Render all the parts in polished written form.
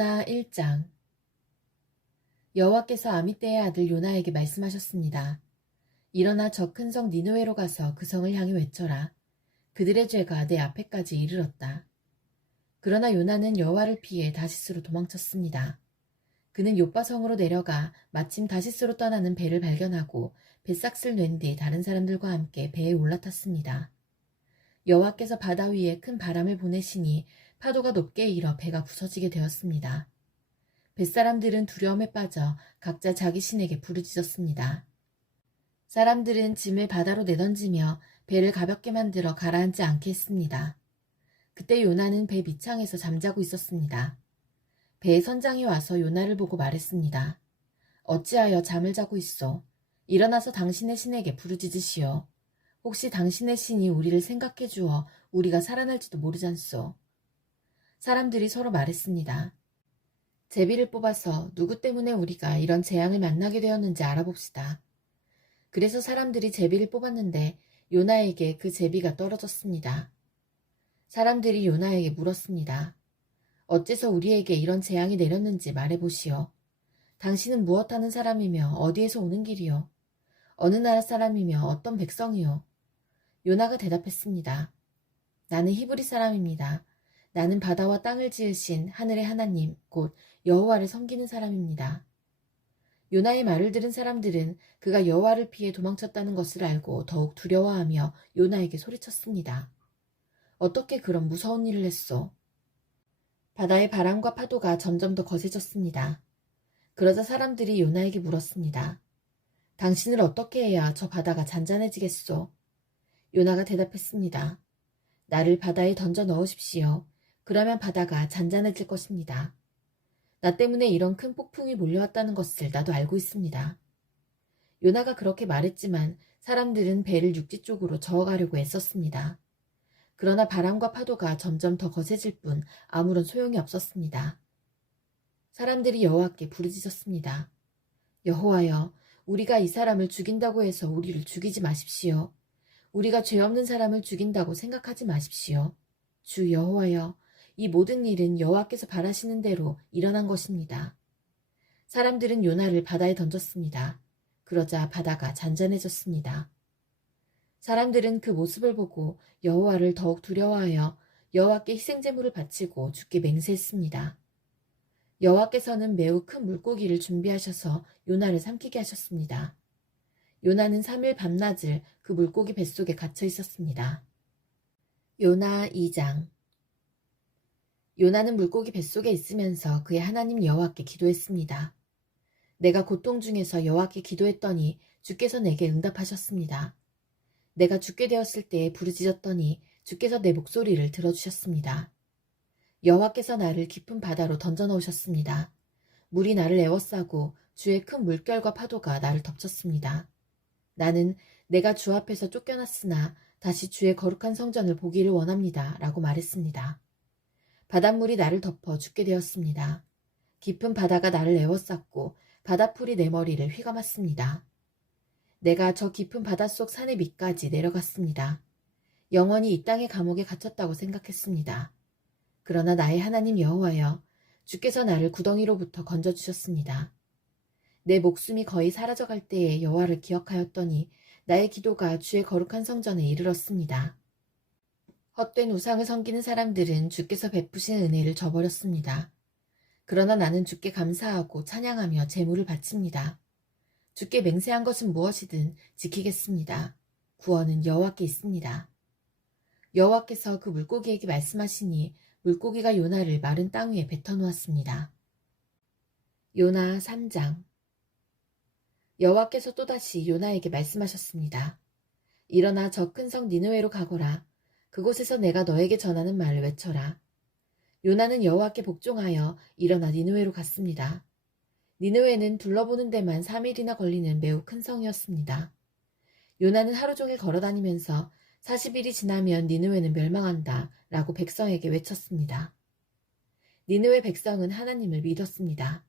요나 1장. 여호와께서 아미떼의 아들 요나에게 말씀하셨습니다. 일어나 저 큰 성 니느웨로 가서 그 성을 향해 외쳐라. 그들의 죄가 내 앞에까지 이르렀다. 그러나 요나는 여호와를 피해 다시스로 도망쳤습니다. 그는 요빠 성으로 내려가 마침 다시스로 떠나는 배를 발견하고 뱃삭스를 낸 뒤 다른 사람들과 함께 배에 올라탔습니다. 여호와께서 바다 위에 큰 바람을 보내시니 파도가 높게 일어 배가 부서지게 되었습니다. 뱃사람들은 두려움에 빠져 각자 자기 신에게 부르짖었습니다. 사람들은 짐을 바다로 내던지며 배를 가볍게 만들어 가라앉지 않게 했습니다. 그때 요나는 배 밑창에서 잠자고 있었습니다. 배의 선장이 와서 요나를 보고 말했습니다. 어찌하여 잠을 자고 있소? 일어나서 당신의 신에게 부르짖으시오. 혹시 당신의 신이 우리를 생각해 주어 우리가 살아날지도 모르잖소. 사람들이 서로 말했습니다. 제비를 뽑아서 누구 때문에 우리가 이런 재앙을 만나게 되었는지 알아봅시다. 그래서 사람들이 제비를 뽑았는데 요나에게 그 제비가 떨어졌습니다. 사람들이 요나에게 물었습니다. 어째서 우리에게 이런 재앙이 내렸는지 말해보시오. 당신은 무엇 하는 사람이며 어디에서 오는 길이요? 어느 나라 사람이며 어떤 백성이요? 요나가 대답했습니다. 나는 히브리 사람입니다. 나는 바다와 땅을 지으신 하늘의 하나님, 곧 여호와를 섬기는 사람입니다. 요나의 말을 들은 사람들은 그가 여호와를 피해 도망쳤다는 것을 알고 더욱 두려워하며 요나에게 소리쳤습니다. 어떻게 그런 무서운 일을 했소? 바다의 바람과 파도가 점점 더 거세졌습니다. 그러자 사람들이 요나에게 물었습니다. 당신을 어떻게 해야 저 바다가 잔잔해지겠소? 요나가 대답했습니다. 나를 바다에 던져 넣으십시오. 그러면 바다가 잔잔해질 것입니다. 나 때문에 이런 큰 폭풍이 몰려왔다는 것을 나도 알고 있습니다. 요나가 그렇게 말했지만 사람들은 배를 육지 쪽으로 저어가려고 애썼습니다. 그러나 바람과 파도가 점점 더 거세질 뿐 아무런 소용이 없었습니다. 사람들이 여호와께 부르짖었습니다. 여호와여, 우리가 이 사람을 죽인다고 해서 우리를 죽이지 마십시오. 우리가 죄 없는 사람을 죽인다고 생각하지 마십시오. 주 여호와여, 이 모든 일은 여호와께서 바라시는 대로 일어난 것입니다. 사람들은 요나를 바다에 던졌습니다. 그러자 바다가 잔잔해졌습니다. 사람들은 그 모습을 보고 여호와를 더욱 두려워하여 여호와께 희생제물을 바치고 주께 맹세했습니다. 여호와께서는 매우 큰 물고기를 준비하셔서 요나를 삼키게 하셨습니다. 요나는 3일 밤낮을 그 물고기 뱃속에 갇혀 있었습니다. 요나 2장. 요나는 물고기 뱃속에 있으면서 그의 하나님 여호와께 기도했습니다. 내가 고통 중에서 여호와께 기도했더니 주께서 내게 응답하셨습니다. 내가 죽게 되었을 때에 부르짖었더니 주께서 내 목소리를 들어주셨습니다. 여호와께서 나를 깊은 바다로 던져넣으셨습니다. 물이 나를 에워싸고 주의 큰 물결과 파도가 나를 덮쳤습니다. 나는 내가 주 앞에서 쫓겨났으나 다시 주의 거룩한 성전을 보기를 원합니다. 라고 말했습니다. 바닷물이 나를 덮어 죽게 되었습니다. 깊은 바다가 나를 에워쌌고 바닷풀이 내 머리를 휘감았습니다. 내가 저 깊은 바닷속 산의 밑까지 내려갔습니다. 영원히 이 땅의 감옥에 갇혔다고 생각했습니다. 그러나 나의 하나님 여호와여, 주께서 나를 구덩이로부터 건져주셨습니다. 내 목숨이 거의 사라져갈 때에 여호와를 기억하였더니 나의 기도가 주의 거룩한 성전에 이르렀습니다. 헛된 우상을 섬기는 사람들은 주께서 베푸신 은혜를 저버렸습니다. 그러나 나는 주께 감사하고 찬양하며 제물을 바칩니다. 주께 맹세한 것은 무엇이든 지키겠습니다. 구원은 여호와께 있습니다. 여호와께서 그 물고기에게 말씀하시니 물고기가 요나를 마른 땅 위에 뱉어놓았습니다. 요나 3장. 여호와께서 또다시 요나에게 말씀하셨습니다. 일어나 저 큰 성 니느웨로 가거라. 그곳에서 내가 너에게 전하는 말을 외쳐라. 요나는 여호와께 복종하여 일어나 니느웨로 갔습니다. 니느웨는 둘러보는 데만 3일이나 걸리는 매우 큰 성이었습니다. 요나는 하루 종일 걸어다니면서 40일이 지나면 니느웨는 멸망한다 라고 백성에게 외쳤습니다. 니느웨 백성은 하나님을 믿었습니다.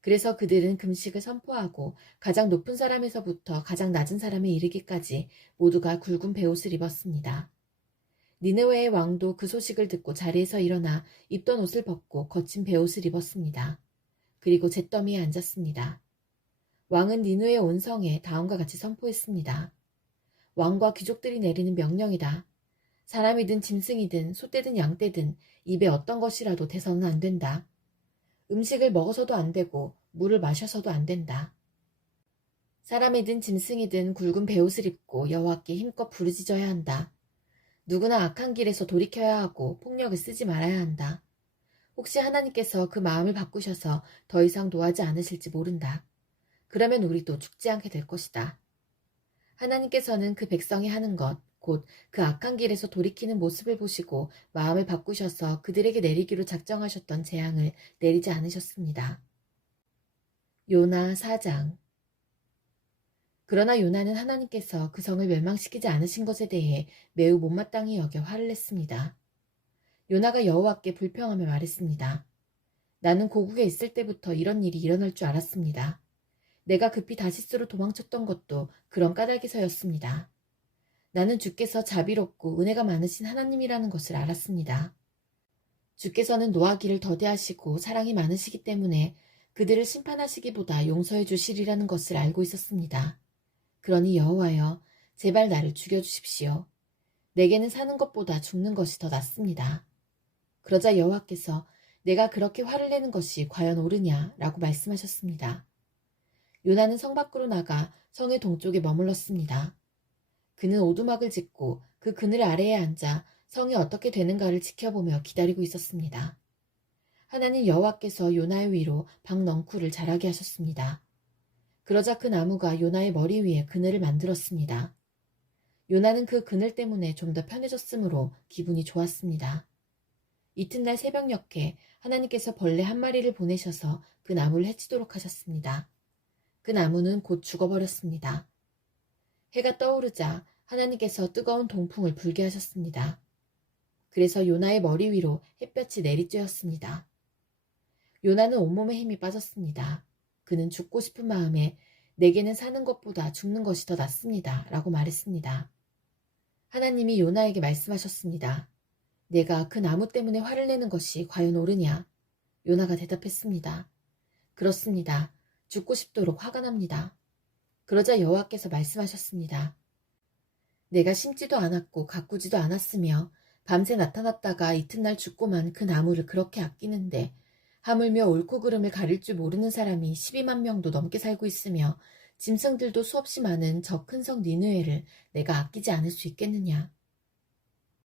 그래서 그들은 금식을 선포하고 가장 높은 사람에서부터 가장 낮은 사람에 이르기까지 모두가 굵은 베옷을 입었습니다. 니느웨의 왕도 그 소식을 듣고 자리에서 일어나 입던 옷을 벗고 거친 베옷을 입었습니다. 그리고 잿더미에 앉았습니다. 왕은 니느웨 온 성에 다음과 같이 선포했습니다. 왕과 귀족들이 내리는 명령이다. 사람이든 짐승이든 소떼든 양떼든 입에 어떤 것이라도 대서는 안 된다. 음식을 먹어서도 안 되고 물을 마셔서도 안 된다. 사람이든 짐승이든 굵은 베옷을 입고 여호와께 힘껏 부르짖어야 한다. 누구나 악한 길에서 돌이켜야 하고 폭력을 쓰지 말아야 한다. 혹시 하나님께서 그 마음을 바꾸셔서 더 이상 노하지 않으실지 모른다. 그러면 우리도 죽지 않게 될 것이다. 하나님께서는 그 백성이 하는 것, 곧 그 악한 길에서 돌이키는 모습을 보시고 마음을 바꾸셔서 그들에게 내리기로 작정하셨던 재앙을 내리지 않으셨습니다. 요나 4장. 그러나 요나는 하나님께서 그 성을 멸망시키지 않으신 것에 대해 매우 못마땅히 여겨 화를 냈습니다. 요나가 여호와께 불평하며 말했습니다. 나는 고국에 있을 때부터 이런 일이 일어날 줄 알았습니다. 내가 급히 다시스로 도망쳤던 것도 그런 까닭에서였습니다. 나는 주께서 자비롭고 은혜가 많으신 하나님이라는 것을 알았습니다. 주께서는 노하기를 더디하시고 사랑이 많으시기 때문에 그들을 심판하시기보다 용서해 주시리라는 것을 알고 있었습니다. 그러니 여호와여, 제발 나를 죽여주십시오. 내게는 사는 것보다 죽는 것이 더 낫습니다. 그러자 여호와께서 내가 그렇게 화를 내는 것이 과연 옳으냐 라고 말씀하셨습니다. 요나는 성 밖으로 나가 성의 동쪽에 머물렀습니다. 그는 오두막을 짓고 그 그늘 아래에 앉아 성이 어떻게 되는가를 지켜보며 기다리고 있었습니다. 하나님 여호와께서 요나의 위로 박넝쿨을 자라게 하셨습니다. 그러자 그 나무가 요나의 머리 위에 그늘을 만들었습니다. 요나는 그 그늘 때문에 좀 더 편해졌으므로 기분이 좋았습니다. 이튿날 새벽녘에 하나님께서 벌레 한 마리를 보내셔서 그 나무를 해치도록 하셨습니다. 그 나무는 곧 죽어버렸습니다. 해가 떠오르자 하나님께서 뜨거운 동풍을 불게 하셨습니다. 그래서 요나의 머리 위로 햇볕이 내리쬐었습니다. 요나는 온몸에 힘이 빠졌습니다. 그는 죽고 싶은 마음에 내게는 사는 것보다 죽는 것이 더 낫습니다. 라고 말했습니다. 하나님이 요나에게 말씀하셨습니다. 내가 그 나무 때문에 화를 내는 것이 과연 옳으냐? 요나가 대답했습니다. 그렇습니다. 죽고 싶도록 화가 납니다. 그러자 여호와께서 말씀하셨습니다. 내가 심지도 않았고 가꾸지도 않았으며 밤새 나타났다가 이튿날 죽고만 그 나무를 그렇게 아끼는데 하물며 옳고 그름을 가릴 줄 모르는 사람이 12만 명도 넘게 살고 있으며 짐승들도 수없이 많은 저 큰 성 니느웨를 내가 아끼지 않을 수 있겠느냐.